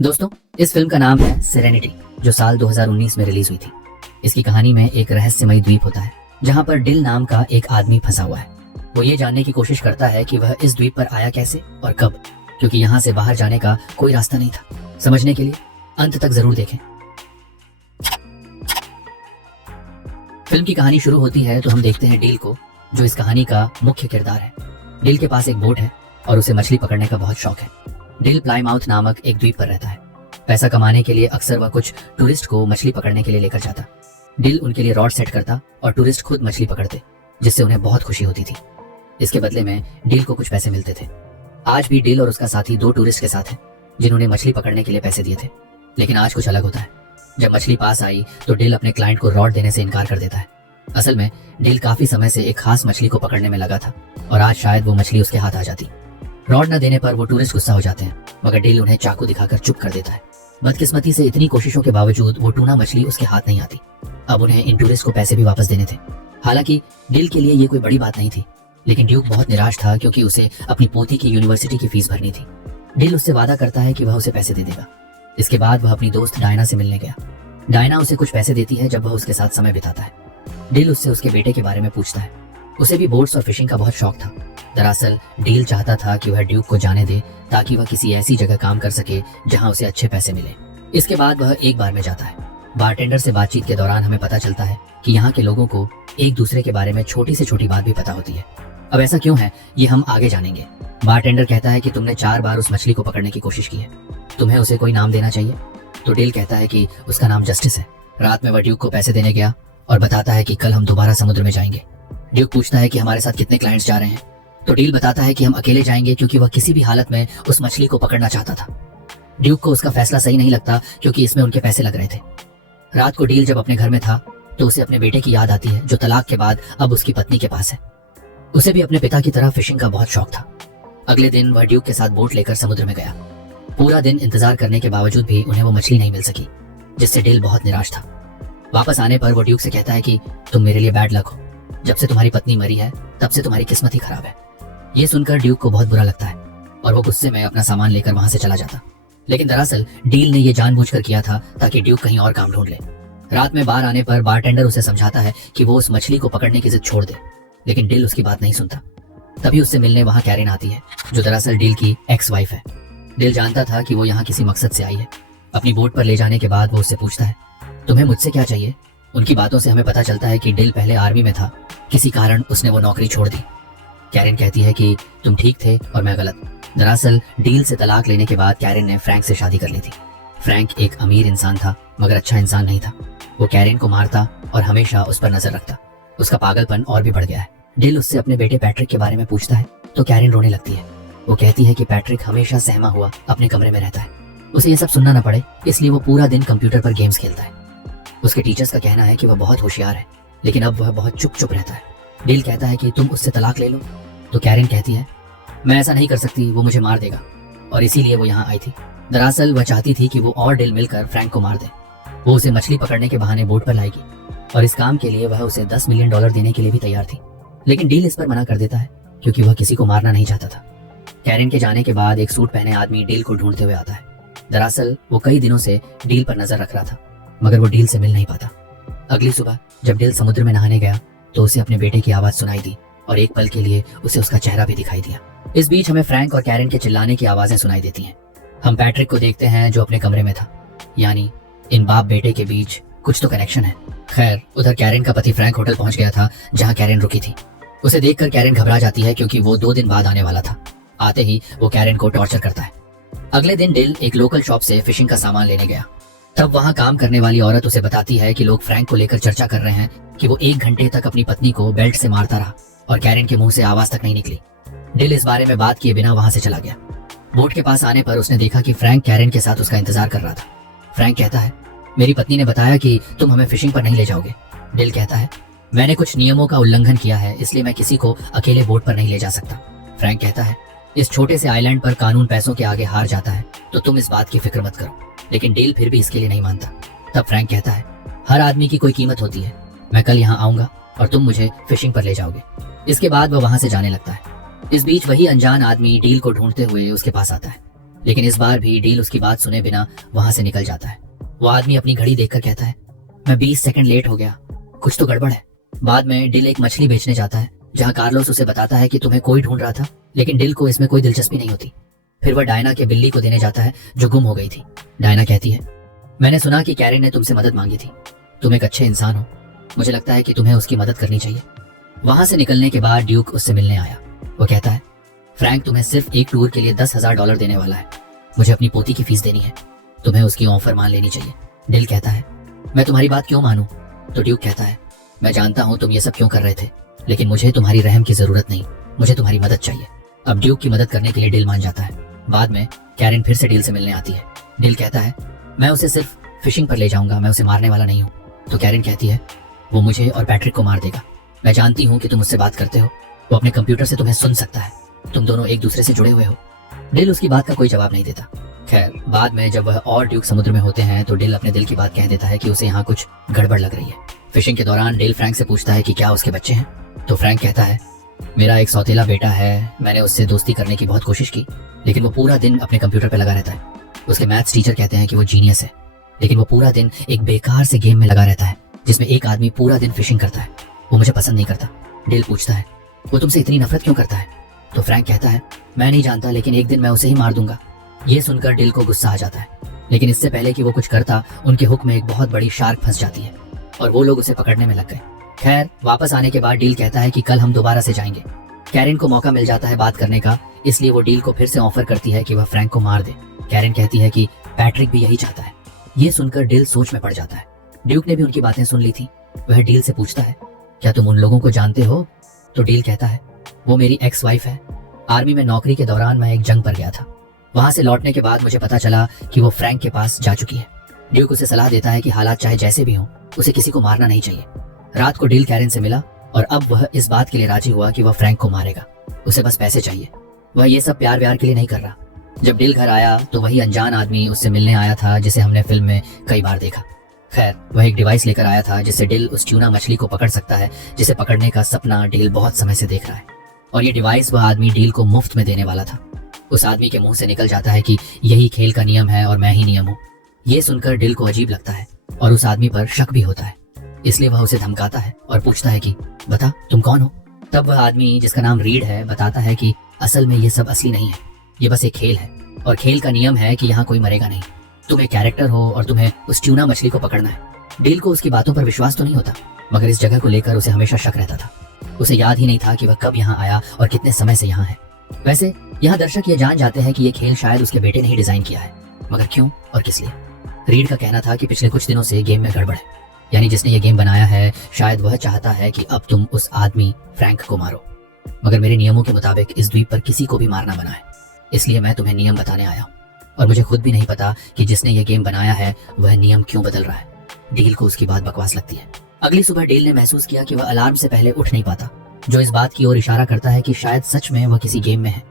दोस्तों, इस फिल्म का नाम है सेरेनिटी, जो साल 2019 में रिलीज हुई थी। इसकी कहानी में एक रहस्यमयी द्वीप होता है जहां पर डिल नाम का एक आदमी फंसा हुआ है। वो ये जानने की कोशिश करता है कि वह इस द्वीप पर आया कैसे और कब, क्योंकि यहाँ से बाहर जाने का कोई रास्ता नहीं था। समझने के लिए अंत तक जरूर देखें। फिल्म की कहानी शुरू होती है तो हम देखते हैं डिल को, जो इस कहानी का मुख्य किरदार है। डिल के पास एक बोट है और उसे मछली पकड़ने का बहुत शौक है। डिल प्लाईमाउथ नामक एक द्वीप पर रहता है। पैसा कमाने के लिए अक्सर वह कुछ टूरिस्ट को मछली पकड़ने के लिए लेकर जाता। डिल उनके लिए रॉड सेट करता और टूरिस्ट खुद मछली पकड़ते, जिससे उन्हें बहुत खुशी होती थी। इसके बदले में डिल को कुछ पैसे मिलते थे। आज भी डिल और उसका साथी दो टूरिस्ट के साथ हैं जिन्होंने मछली पकड़ने के लिए पैसे दिए थे। लेकिन आज कुछ अलग होता है। जब मछली पास आई तो डिल अपने क्लाइंट को रॉड देने से इनकार कर देता है। असल में डिल काफी समय से एक खास मछली को पकड़ने में लगा था और आज शायद वो मछली उसके हाथ आ जाती। रॉड न देने पर वो टूरिस्ट गुस्सा हो जाते हैं, मगर डिल उन्हें चाकू दिखाकर चुप कर देता है। बदकिस्मती से इतनी कोशिशों के बावजूद वो टूना मछली उसके हाथ नहीं आती। अब उन्हें इन टूरिस्ट को पैसे भी वापस देने थे। हालांकि डिल के लिए ये कोई बड़ी बात नहीं थी, लेकिन ड्यूक बहुत निराश था क्योंकि उसे अपनी पोती की यूनिवर्सिटी की फीस भरनी थी। डिल उससे वादा करता है कि वह उसे पैसे दे देगा। इसके बाद वह अपनी दोस्त डायना से मिलने गया। डायना उसे कुछ पैसे देती है जब वह उसके साथ समय बिताता है। डिल उससे उसके बेटे के बारे में पूछता है। उसे भी बोट्स और फिशिंग का बहुत शौक था। दरअसल डील चाहता था कि वह ड्यूक को जाने दे ताकि वह किसी ऐसी जगह काम कर सके जहां उसे अच्छे पैसे मिले। इसके बाद वह एक बार में जाता है। बारटेंडर से बातचीत के दौरान हमें पता चलता है कि यहाँ के लोगों को एक दूसरे के बारे में छोटी से छोटी बात भी पता होती है। अब ऐसा क्यों है ये हम आगे जानेंगे। बारटेंडर कहता है कि तुमने 4 बार उस मछली को पकड़ने की कोशिश की है, तुम्हें उसे कोई नाम देना चाहिए। तो डील कहता है कि उसका नाम जस्टिस है। रात में वह ड्यूक को पैसे देने गया और बताता है कि कल हम दोबारा समुद्र में जाएंगे। ड्यूक पूछता है कि हमारे साथ कितने क्लाइंट्स जा रहे हैं, तो डील बताता है कि हम अकेले जाएंगे क्योंकि वह किसी भी हालत में उस मछली को पकड़ना चाहता था। ड्यूक को उसका फैसला सही नहीं लगता क्योंकि इसमें उनके पैसे लग रहे थे। रात को डील जब अपने घर में था तो उसे अपने बेटे की याद आती है, जो तलाक के बाद अब उसकी पत्नी के पास है। उसे भी अपने पिता की तरह फिशिंग का बहुत शौक था। अगले दिन वह ड्यूक के साथ बोट लेकर समुद्र में गया। पूरा दिन इंतजार करने के बावजूद भी उन्हें वो मछली नहीं मिल सकी, जिससे डील बहुत निराश था। वापस आने पर वो ड्यूक से कहता है कि तुम मेरे लिए बैड लक हो। जब से तुम्हारी पत्नी मरी है तब से तुम्हारी किस्मत ही खराब है। ये सुनकर ड्यूक को बहुत बुरा लगता है और वो गुस्से में अपना सामान लेकर वहां से चला जाता। लेकिन दरअसल डील ने ये जानबूझकर किया था ताकि ड्यूक कहीं और काम ढूंढ ले। रात में बार आने पर बारटेंडर उसे समझाता है कि वो उस मछली को पकड़ने की जिद छोड़ दे, लेकिन डील उसकी बात नहीं सुनता। तभी उससे मिलने वहां कैरिन आती है, जो दरअसल डील की एक्स वाइफ है। डील जानता था कि वो यहाँ किसी मकसद से आई है। अपनी बोट पर ले जाने के बाद वो उससे पूछता है, तुम्हें मुझसे क्या चाहिए। उनकी बातों से हमें पता चलता है कि डिल पहले आर्मी में था, किसी कारण उसने वो नौकरी छोड़ दी। कैरिन कहती है कि तुम ठीक थे और मैं गलत। दरअसल डील से तलाक लेने के बाद कैरिन ने फ्रैंक से शादी कर ली थी। फ्रैंक एक अमीर इंसान था मगर अच्छा इंसान नहीं था। वो कैरिन को मारता और हमेशा उस पर नजर रखता। उसका पागलपन और भी बढ़ गया है। डिल उससे अपने बेटे पैट्रिक के बारे में पूछता है तो कैरिन रोने लगती है। वो कहती है कि पैट्रिक हमेशा सहमा हुआ अपने कमरे में रहता है। उसे ये सब सुनना न पड़े इसलिए वो पूरा दिन कंप्यूटर पर गेम्स खेलता है। उसके टीचर्स का कहना है कि वह बहुत होशियार है, लेकिन अब वह बहुत चुप रहता है। डील कहता है कि तुम उससे तलाक ले लो, तो कैरिन कहती है मैं ऐसा नहीं कर सकती, वो मुझे मार देगा, और इसीलिए वो यहाँ आई थी। दरअसल वह चाहती थी कि वो और डिल मिलकर फ्रैंक को मार दे। वो उसे मछली पकड़ने के बहाने बोट पर लाएगी और इस काम के लिए वह उसे $10 मिलियन देने के लिए भी तैयार थी। लेकिन डील इस पर मना कर देता है क्योंकि वह किसी को मारना नहीं चाहता था। कैरिन के जाने के बाद एक सूट पहने आदमी डील को ढूंढते हुए आता है। दरअसल वो कई दिनों से डील पर नजर रख रहा था मगर वो डील से मिल नहीं पाता। अगली सुबह जब डील समुद्र में नहाने गया तो उसे अपने बेटे की आवाज सुनाई दी और एक पल के लिए उसे उसका चेहरा भी दिखाई दिया। इस बीच हमें फ्रैंक और कैरिन के चिल्लाने की आवाजें सुनाई देती हैं। हम पैट्रिक को देखते हैं जो अपने कमरे में था, यानी इन बाप बेटे के बीच कुछ तो कनेक्शन है। खैर, उधर कैरिन का पति फ्रैंक होटल पहुंच गया था जहां कैरिन रुकी थी। उसे देखकर कैरिन घबरा जाती है क्योंकि वो 2 दिन बाद आने वाला था। आते ही वो कैरिन को टॉर्चर करता है। अगले दिन डिल एक लोकल शॉप से फिशिंग का सामान लेने गया। तब वहां काम करने वाली औरत उसे बताती है कि लोग फ्रैंक को लेकर चर्चा कर रहे हैं कि वो 1 घंटे तक अपनी पत्नी को बेल्ट से मारता रहा और कैरिन के मुंह से आवाज तक नहीं निकली। डिल इस बारे में बात किए बिना वहां से चला गया। बोट के पास आने पर उसने देखा कि फ्रैंक कैरिन के साथ उसका इंतजार कर रहा था। फ्रैंक कहता है मेरी पत्नी ने बताया कि तुम हमें फिशिंग पर नहीं ले जाओगे। डिल कहता है मैंने कुछ नियमों का उल्लंघन किया है, इसलिए मैं किसी को अकेले बोट पर नहीं ले जा सकता। फ्रैंक कहता है इस छोटे से आइलैंड पर कानून पैसों के आगे हार जाता है, तो तुम इस बात की फिक्र मत करो। लेकिन डील फिर भी इसके लिए नहीं मानता। तब फ्रैंक कहता है हर आदमी की कोई कीमत होती है, मैं कल यहाँ आऊंगा और तुम मुझे फिशिंग पर ले जाओगे। इसके बाद वह वहां से जाने लगता है। इस बीच वही अनजान आदमी डील को ढूंढते हुए उसके पास आता है। लेकिन इस बार भी डील उसकी बात सुने बिना वहां से निकल जाता है। वो आदमी अपनी घड़ी देखकर कहता है, मैं 20 सेकंड लेट हो गया, कुछ तो गड़बड़ है। बाद में डिल एक मछली बेचने जाता है, जहाँ कार्लोस उसे बताता है कि तुम्हें कोई ढूंढ रहा था, लेकिन डिल को इसमें कोई दिलचस्पी नहीं होती। फिर वह डायना के बिल्ली को देने जाता है जो गुम हो गई थी। डायना कहती है, मैंने सुना कि कैरेन ने तुमसे मदद मांगी थी, तुम एक अच्छे इंसान हो, मुझे लगता है कि तुम्हें उसकी मदद करनी चाहिए। वहां से निकलने के बाद ड्यूक उससे मिलने आया। वो कहता है, फ्रैंक तुम्हें सिर्फ एक टूर के लिए $10,000 देने वाला है, मुझे अपनी पोती की फीस देनी है, तुम्हें उसकी ऑफर मान लेनी चाहिए। डिल कहता है, मैं तुम्हारी बात क्यों मानूं? तो ड्यूक कहता है, मैं जानता हूं तुम ये सब क्यों कर रहे थे, लेकिन मुझे तुम्हारी रहम की जरूरत नहीं, मुझे तुम्हारी मदद चाहिए। अब ड्यूक की मदद करने के लिए डिल मान जाता है। बाद में कैरेन फिर से डिल से मिलने आती है। डिल कहता है, मैं उसे सिर्फ फिशिंग पर ले जाऊंगा, मैं उसे मारने वाला नहीं हूँ। तो कैरेन कहती है, वो मुझे और पैट्रिक को मार देगा, मैं जानती हूँ कि तुम उससे बात करते हो, वो अपने कंप्यूटर से तुम्हें सुन सकता है, तुम दोनों एक दूसरे से जुड़े हुए हो। डिल उसकी बात का कोई जवाब नहीं देता। खैर, बाद में जब वह और ड्यूक समुद्र में होते हैं तो डिल अपने दिल की बात कह देता है कि उसे यहाँ कुछ गड़बड़ लग रही है। फिशिंग के दौरान डिल फ्रैंक से पूछता है कि क्या उसके बच्चे हैं। तो फ्रैंक कहता है, मेरा एक सौतेला बेटा है, मैंने उससे दोस्ती करने की बहुत कोशिश की, लेकिन वो पूरा दिन अपने कंप्यूटर पर लगा रहता है। उसके मैथ्स टीचर कहते हैं कि वो जीनियस है, लेकिन वो पूरा दिन एक बेकार से गेम में लगा रहता है जिसमें एक आदमी पूरा दिन फिशिंग करता है, वो मुझे पसंद नहीं करता। डिल पूछता है, वो तुमसे इतनी नफरत क्यों करता है? तो फ्रैंक कहता है, मैं नहीं जानता, लेकिन एक दिन मैं उसे ही मार दूंगा। ये सुनकर डिल को गुस्सा आ जाता है, लेकिन इससे पहले कि वो कुछ करता, उनके हुक में एक बहुत बड़ी शार्क फंस जाती है और वो लोग उसे पकड़ने में लग गए। खैर, वापस आने के बाद डिल कहता है कि कल हम दोबारा से जाएंगे। कैरेन को मौका मिल जाता है बात करने का, इसलिए वो डिल को फिर से ऑफर करती है कि वह फ्रैंक को मार दे। कैरेन कहती है कि पैट्रिक भी यही चाहता है। ये सुनकर डिल सोच में पड़ जाता है। ड्यूक ने भी उनकी बातें सुन ली थी। वह डील से पूछता है, क्या तुम उन लोगों को जानते हो? तो डील कहता है, वो मेरी एक्स वाइफ है। आर्मी में नौकरी के दौरान मैं एक जंग पर गया था, वहां से लौटने के बाद मुझे पता चला कि वो फ्रैंक के पास जा चुकी है। ड्यूक उसे सलाह देता है कि हालात चाहे जैसे भी हों, उसे किसी को मारना नहीं चाहिए। रात को डील कैरेन से मिला और अब वह इस बात के लिए राजी हुआ कि वह फ्रैंक को मारेगा, उसे बस पैसे चाहिए। वह ये सब प्यार व्यार के लिए नहीं कर रहा। जब डील घर आया तो वही अनजान आदमी उससे मिलने आया था जिसे हमने फिल्म में कई बार देखा। खैर, वह एक डिवाइस लेकर आया था जिससे डिल उस ट्यूना मछली को पकड़ सकता है जिसे पकड़ने का सपना डील बहुत समय से देख रहा है। और ये डिवाइस वह आदमी डील को मुफ्त में देने वाला था। उस आदमी के मुंह से निकल जाता है कि यही खेल का नियम है और मैं ही नियम हूँ। ये सुनकर डिल को अजीब लगता है और उस आदमी पर शक भी होता है, इसलिए वह उसे धमकाता है और पूछता है कि बता तुम कौन हो। तब वह आदमी, जिसका नाम रीड है, बताता है कि असल में ये सब असली नहीं है, ये बस एक खेल है और खेल का नियम है कि यहाँ कोई मरेगा नहीं। तुम एक कैरेक्टर हो और तुम्हें उस ट्यूना मछली को पकड़ना है। डील को उसकी बातों पर विश्वास तो नहीं होता, मगर इस जगह को लेकर उसे हमेशा शक रहता था। उसे याद ही नहीं था कि वह कब यहाँ आया और कितने समय से यहाँ है। वैसे यहाँ दर्शक ये जान जाते हैं कि ये खेल शायद उसके बेटे ने ही डिजाइन किया है, मगर क्यों और किस लिए? रीड का कहना था कि पिछले कुछ दिनों से गेम में गड़बड़ है, यानी जिसने ये गेम बनाया है शायद वह चाहता है कि अब तुम उस आदमी फ्रैंक को मारो, मगर मेरे नियमों के मुताबिक इस द्वीप पर किसी को भी मारना मना है। इसलिए मैं तुम्हें नियम बताने आया हूँ और मुझे खुद भी नहीं पता कि जिसने ये गेम बनाया है वह नियम क्यों बदल रहा है। डील को उसकी बात बकवास लगती है। अगली सुबह डील ने महसूस किया कि वह अलार्म से पहले उठ नहीं पाता, जो इस बात की ओर इशारा करता है कि शायद सच में वह किसी गेम में है।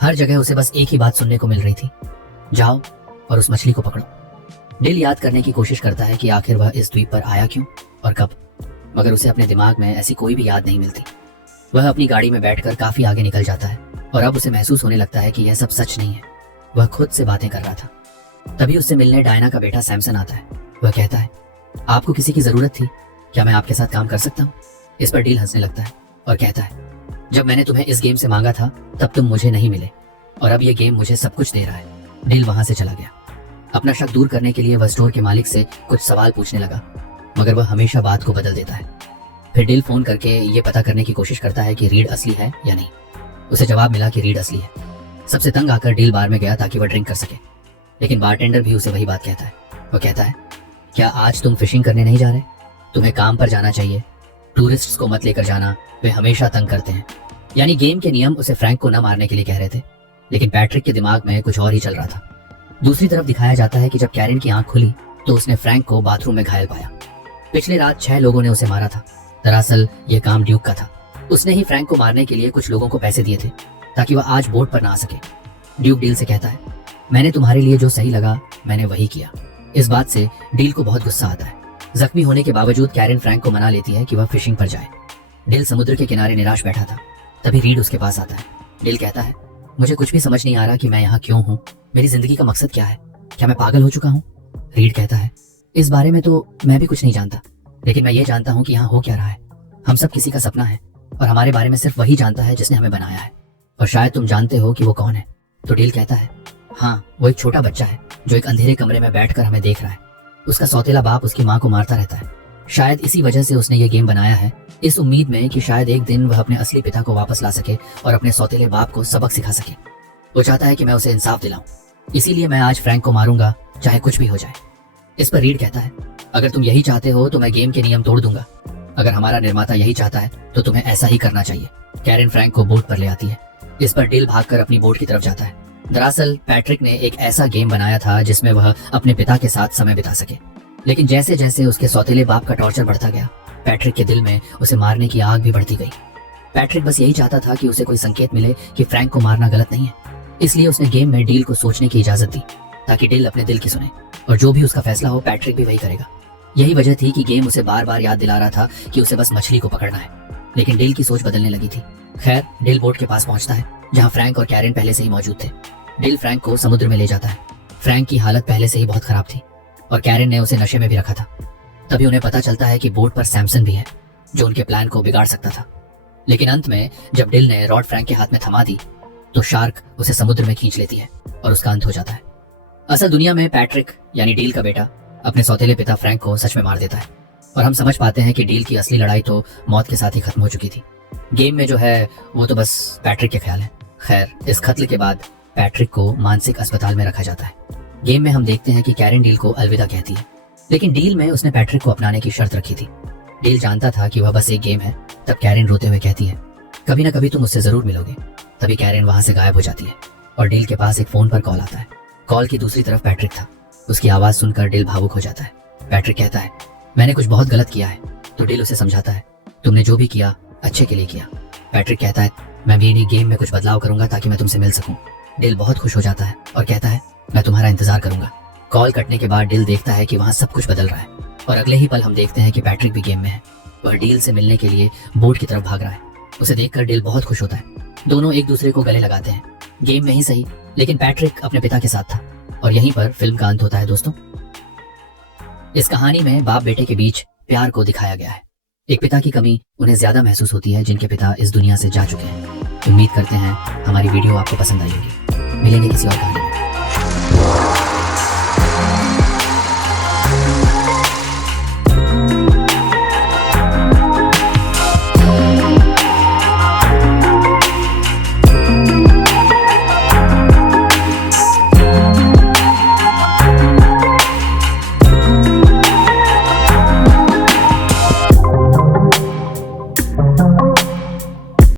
हर जगह उसे बस एक ही बात सुनने को मिल रही थी, जाओ और उस मछली को पकड़ो। डील याद करने की कोशिश करता है कि आखिर वह इस द्वीप पर आया क्यों और कब, मगर उसे अपने दिमाग में ऐसी कोई भी याद नहीं मिलती। वह अपनी गाड़ी में बैठकर काफी आगे निकल जाता है और अब उसे महसूस होने लगता है कि यह सब सच नहीं है। वह खुद से बातें कर रहा था। तभी उससे मिलने डायना का बेटा सैमसन आता है। वह कहता है, आपको किसी की जरूरत थी, क्या मैं आपके साथ काम कर सकता हूँ? इस पर डील हंसने लगता है और कहता है, जब मैंने तुम्हें इस गेम से मांगा था तब तुम मुझे नहीं मिले और अब ये गेम मुझे सब कुछ दे रहा है। डील वहां से चला गया। अपना शक दूर करने के लिए वह स्टोर के मालिक से कुछ सवाल पूछने लगा, मगर वह हमेशा बात को बदल देता है। फिर डील फोन करके ये पता करने की कोशिश करता है कि रीड असली है या नहीं। उसे जवाब मिला कि रीड असली है। सबसे तंग आकर डील बार में गया ताकि वह ड्रिंक कर सके, लेकिन बारटेंडर भी उसे वही बात कहता है। वह कहता है, क्या आज तुम फिशिंग करने नहीं जा रहे? तुम्हें काम पर जाना चाहिए, टूरिस्ट्स को मत लेकर जाना, वे हमेशा तंग करते हैं। यानी गेम के नियम उसे फ्रैंक को न मारने के लिए कह रहे थे, लेकिन पैट्रिक के दिमाग में कुछ और ही चल रहा था। दूसरी तरफ दिखाया जाता है कि जब कैरेन की आंख खुली तो उसने फ्रैंक को बाथरूम में घायल पाया। पिछली रात 6 लोगों ने उसे मारा था। दरअसल ये काम ड्यूक का था। उसने ही फ्रैंक को मारने के लिए कुछ लोगों को पैसे दिए थे ताकि वह आज बोट पर ना आ सके। ड्यूक डील से कहता है, मैंने तुम्हारे लिए जो सही लगा मैंने वही किया। इस बात से डील को बहुत गुस्सा आता है। जख्मी होने के बावजूद कैरेन फ्रैंक को मना लेती है कि वह फिशिंग पर जाए। डील समुद्र के किनारे निराश बैठा था। तभी रीड उसके पास आता है। डील कहता है, मुझे कुछ भी समझ नहीं आ रहा कि मैं यहाँ क्यों हूँ मेरी जिंदगी का मकसद क्या है? क्या मैं पागल हो चुका हूँ? रीड कहता है, इस बारे में तो मैं भी कुछ नहीं जानता, लेकिन मैं ये जानता हूँ कि यहाँ हो क्या रहा है। हम सब किसी का सपना है और हमारे बारे में सिर्फ वही जानता है जिसने हमें बनाया है, और शायद तुम जानते हो कि वो कौन है। तो डील कहता है, हाँ, वो एक छोटा बच्चा है जो एक अंधेरे कमरे में बैठकर हमें देख रहा है। उसका सौतेला बाप उसकी माँ को मारता रहता है। शायद इसी वजह से उसने ये गेम बनाया है, इस उम्मीद में कि शायद एक दिन वह अपने असली पिता को वापस ला सके और अपने सौतेले बाप को सबक सिखा सके। वो चाहता है कि मैं उसे इंसाफ दिलाऊं, इसीलिए मैं आज फ्रैंक को मारूंगा, चाहे कुछ भी हो जाए। इस पर रीड कहता है, अगर तुम यही चाहते हो तो मैं गेम के नियम तोड़ दूंगा। अगर हमारा निर्माता यही चाहता है तो तुम्हें ऐसा ही करना चाहिए। कैरेन फ्रैंक को बोट पर ले आती है। इस पर डिल भागकर अपनी बोट की तरफ जाता है। दरअसल पैट्रिक ने एक ऐसा गेम बनाया था जिसमें वह अपने पिता के साथ समय बिता सके, लेकिन जैसे जैसे उसके सौतेले बाप का टॉर्चर बढ़ता गया, पैट्रिक के दिल में उसे मारने की आग भी बढ़ती गई। पैट्रिक बस यही चाहता था कि उसे कोई संकेत मिले कि फ्रैंक को मारना गलत नहीं है, इसलिए उसने गेम में डील को सोचने की इजाजत दी ताकि डिल अपने दिल की सुने, और जो भी उसका फैसला हो पैट्रिक भी वही करेगा। यही वजह थी कि गेम उसे बार बार याद दिला रहा था कि उसे बस मछली को पकड़ना है, लेकिन डिल की सोच बदलने लगी थी। खैर, डिल बोट के पास पहुंचता है जहां फ्रैंक और कैरेन पहले से ही मौजूद थे। डिल फ्रैंक को समुद्र में ले जाता है। फ्रैंक की हालत पहले से ही बहुत खराब थी और कैरेन ने उसे नशे में भी रखा था। तभी उन्हें पता चलता है कि बोट पर सैमसन भी है जो उनके प्लान को बिगाड़ सकता था। लेकिन अंत में जब डिल ने रॉड फ्रैंक के हाथ में थमा दी तो शार्क उसे समुद्र में खींच लेती है और उसका अंत हो जाता है। असल दुनिया में पैट्रिक यानी डील का बेटा अपने सौतेले पिता फ्रैंक को सच में मार देता है, और हम समझ पाते हैं कि डील की असली लड़ाई तो मौत के साथ ही खत्म हो चुकी थी। गेम में जो है वो तो बस पैट्रिक के ख्याल है। खैर, इस कत्ल के बाद पैट्रिक को मानसिक अस्पताल में रखा जाता है। गेम में हम देखते हैं कि कैरेन डील को अलविदा कहती है, लेकिन डील में उसने पैट्रिक को अपनाने की शर्त रखी थी। डील जानता था कि वह बस एक गेम है। तब कैरेन रोते हुए कहती है, कभी ना कभी तुम मुझसे जरूर मिलोगे। तभी कैरेन वहां से गायब हो जाती है और डील के पास एक फोन पर कॉल आता है। कॉल की दूसरी तरफ पैट्रिक था। उसकी आवाज सुनकर डील भावुक हो जाता है। पैट्रिक कहता है, मैंने कुछ बहुत गलत किया है। तो डील उसे समझाता है, तुमने जो भी किया अच्छे के लिए किया। पैट्रिक कहता है, मैं मेरी गेम में कुछ बदलाव करूंगा ताकि मैं तुमसे मिल सकूं। डील बहुत खुश हो जाता है और कहता है, मैं तुम्हारा इंतजार करूंगा। कॉल कटने के बाद डील देखता है कि वहां सब कुछ बदल रहा है, और अगले ही पल हम देखते हैं कि पैट्रिक भी गेम में है। वह डील से मिलने के लिए बोट की तरफ भाग रहा है। उसे देखकर डील बहुत खुश होता है। दोनों एक दूसरे को गले लगाते हैं। गेम में ही सही, लेकिन पैट्रिक अपने पिता के साथ था। और यहीं पर फिल्म का अंत होता है। दोस्तों, इस कहानी में बाप बेटे के बीच प्यार को दिखाया गया है। एक पिता की कमी उन्हें ज्यादा महसूस होती है जिनके पिता इस दुनिया से जा चुके हैं। उम्मीद करते हैं हमारी वीडियो आपको पसंद आई होगी। मिलेंगे किसी और कहानी।